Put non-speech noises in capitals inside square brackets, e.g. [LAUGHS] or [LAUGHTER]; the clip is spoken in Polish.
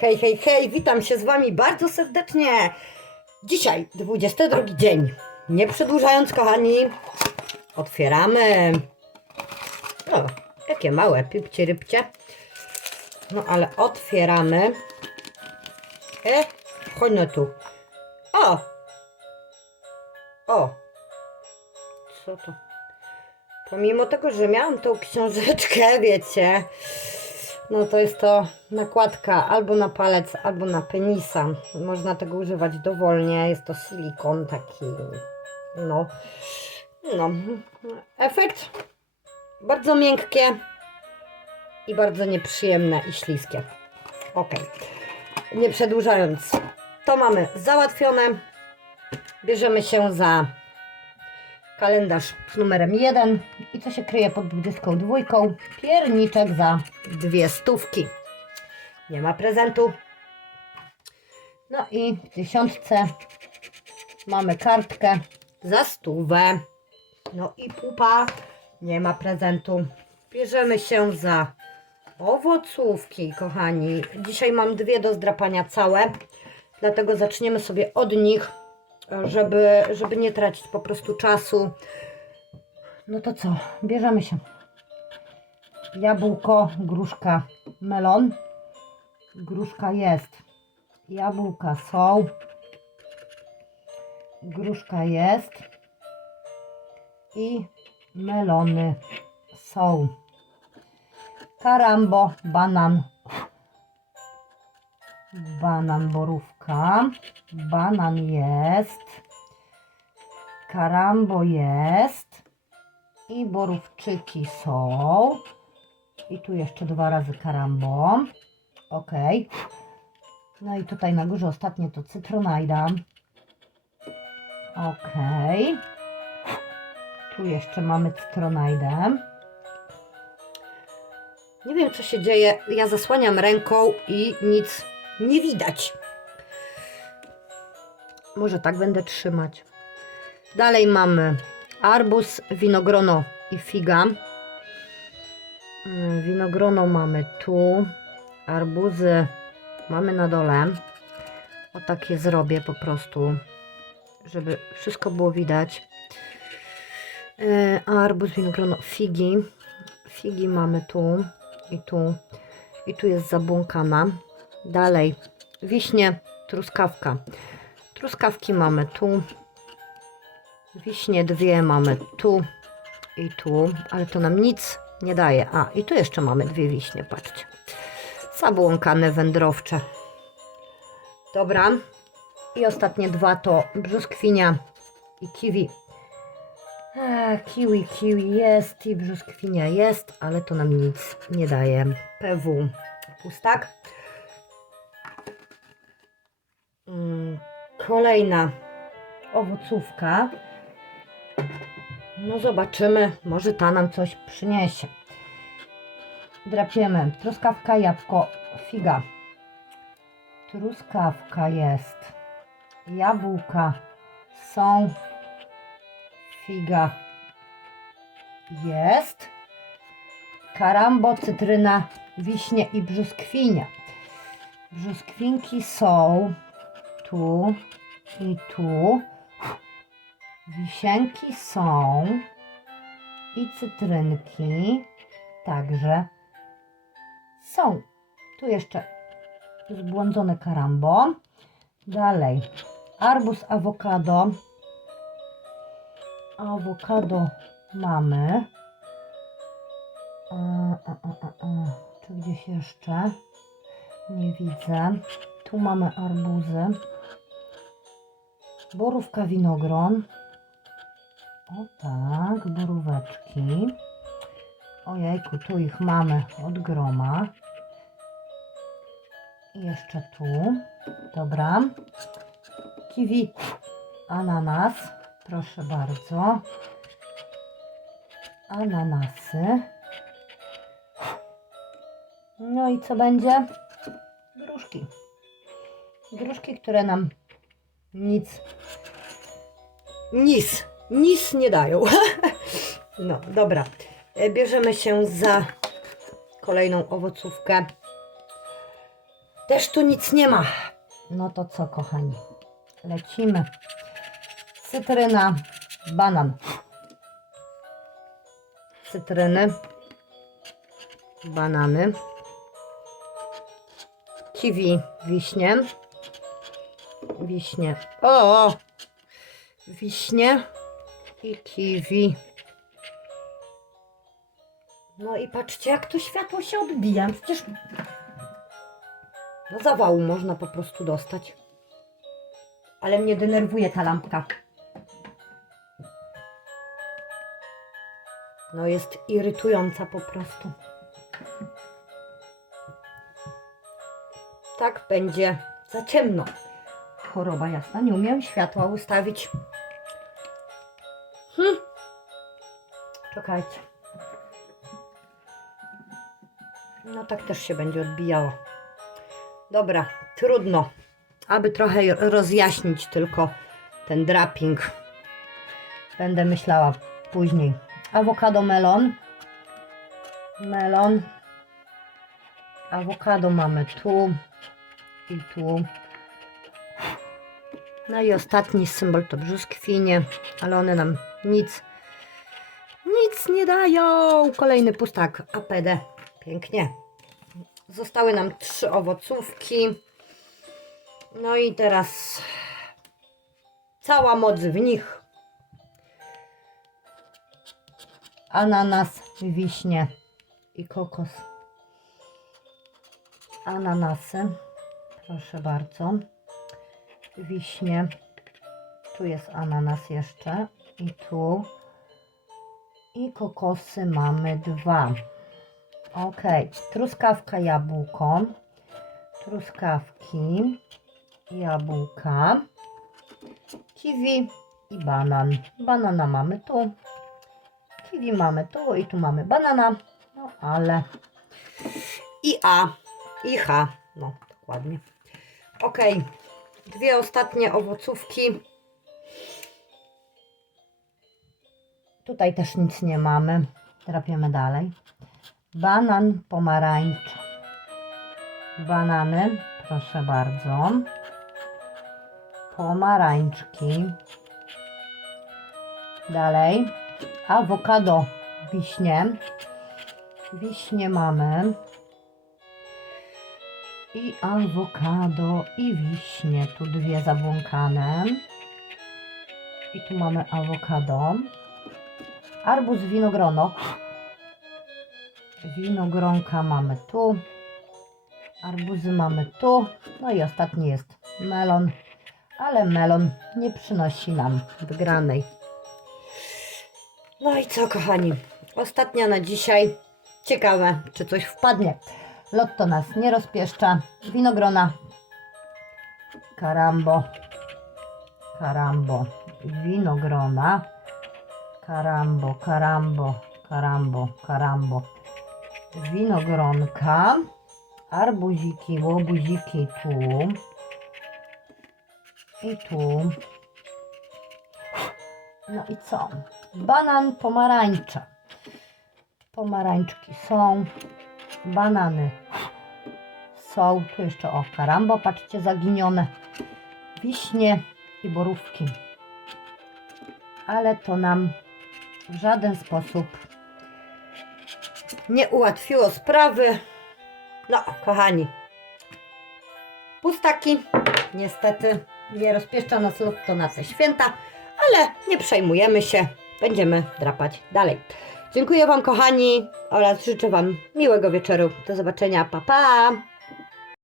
Hej, hej, hej, witam się z Wami bardzo serdecznie. Dzisiaj 22 dzień. Nie przedłużając, kochani, otwieramy. O, jakie małe pipcie rybcie. No ale otwieramy. E, chodź no tu. O! O! Co to? Pomimo tego, że miałam tą książeczkę, [LAUGHS] wiecie, no to jest to nakładka albo na palec, albo na penisa. Można tego używać dowolnie. Jest to silikon taki, no, no. Efekt bardzo miękkie i bardzo nieprzyjemne i śliskie. Ok. Nie przedłużając, to mamy załatwione. Bierzemy się za kalendarz z numerem 1 i co się kryje pod 22. Pierniczek za dwie stówki. Nie ma prezentu. No i w tysiączce mamy kartkę za stówę. No i pupa. Nie ma prezentu. Bierzemy się za owocówki, kochani. Dzisiaj mam dwie do zdrapania całe, dlatego zaczniemy sobie od nich żeby, żeby nie tracić po prostu czasu. No to co? Bierzemy się. Jabłko, gruszka, melon. Gruszka jest. Jabłka są. Gruszka jest. I melony są. Karambo, banan. Banan, borówka. Banan jest. Karambo jest. I borówczyki są. I tu jeszcze dwa razy karambo. Ok. No i tutaj na górze ostatnie to cytronajda. Ok. Tu jeszcze mamy cytronajdę. Nie wiem, co się dzieje. Ja zasłaniam ręką i nic nie widać. Może tak będę trzymać. Dalej mamy arbuz, winogrono i figa. Mm, Winogrono mamy tu. Arbuzy mamy na dole. O takie zrobię po prostu, żeby wszystko było widać. E, arbuz, winogrono, figi. Figi mamy tu i tu. I tu jest zabłąkana. Dalej wiśnie, truskawka. Truskawki mamy tu. Wiśnie dwie mamy tu i tu, ale to nam nic nie daje. A, i tu jeszcze mamy dwie wiśnie, patrzcie. Zabłąkane wędrowcze. Dobra. I ostatnie dwa to brzoskwinia i kiwi. A, kiwi, kiwi jest i brzoskwinia jest, ale to nam nic nie daje. PW pustak. Mm, Kolejna owocówka. No zobaczymy, może ta nam coś przyniesie. Drapiemy. Truskawka, jabłko, figa. Truskawka jest. Jabłka są. Figa jest. Karambo, cytryna, wiśnie i brzoskwinia. Brzoskwinki są tu i tu. Wisienki są i cytrynki także są. Tu jeszcze zbłądzone karambo. Dalej arbuz, awokado. Awokado mamy. A, a, a, a, a. Czy gdzieś jeszcze? Nie widzę. Tu mamy arbuzy. Borówka winogron. O tak, boróweczki. Ojejku, tu ich mamy od groma. I jeszcze tu. Dobra. Kiwi, ananas. Proszę bardzo. Ananasy. No i co będzie? Gruszki. Gruszki, które nam nic, nic, nic nie dają. [LAUGHS] No, dobra. E, Bierzemy się za kolejną owocówkę. Też tu nic nie ma. No to co, kochani? Lecimy. Cytryna, banan. Cytryny, banany, kiwi, wiśnie, wiśnie. O! o. Wiśnie i kiwi. No i patrzcie, jak to światło się odbija. Przecież no zawału można po prostu dostać. Ale mnie denerwuje ta lampka. No jest irytująca po prostu. Tak będzie za ciemno. Choroba jasna, nie umiem światła ustawić. Hm. Czekajcie. No tak też się będzie odbijało. Dobra, trudno. Aby trochę rozjaśnić tylko ten draping. Będę myślała później. Awokado melon. Melon. Awokado mamy tu i tu. No i ostatni symbol to brzoskwinie, ale one nam nic, nic nie dają. Kolejny pustak APD. Pięknie. Zostały nam trzy owocówki. No i teraz cała moc w nich. Ananas, wiśnie i kokos. Ananasy. Proszę bardzo. Wiśnie. Tu jest ananas jeszcze. I tu. I kokosy mamy dwa. Ok, truskawka, jabłko, truskawki, jabłka, kiwi i banan. Banana mamy tu, kiwi mamy tu i tu mamy banana, no ale i A, i H, no dokładnie. Ok, dwie ostatnie owocówki. Tutaj też nic nie mamy, drapiemy dalej. Banan, pomarańcz. Banany, proszę bardzo. Pomarańczki. Dalej. Awokado, wiśnie. Wiśnie mamy. I awokado, i wiśnie. Tu dwie zabłąkane. I tu mamy awokado. Arbuz, winogrono. Winogronka mamy tu. Arbuzy mamy tu. No i ostatni jest melon. Ale melon nie przynosi nam wygranej. No i co, kochani? Ostatnia na dzisiaj. Ciekawe, czy coś wpadnie. Lotto nas nie rozpieszcza. Winogrona. Karambo. Karambo. Winogrona. Karambo, karambo, karambo, karambo winogronka, arbuziki, łobuziki tu i tu. No i co? Banan, pomarańcza. Pomarańczki są, banany są. Tu jeszcze o karambo, patrzcie, zaginione. Wiśnie i borówki. Ale to nam w żaden sposób nie ułatwiło sprawy. No, kochani, pustaki. Niestety nie rozpieszcza nas lotto na te święta, ale nie przejmujemy się. Będziemy drapać dalej. Dziękuję Wam, kochani, oraz życzę Wam miłego wieczoru. Do zobaczenia. Pa, pa!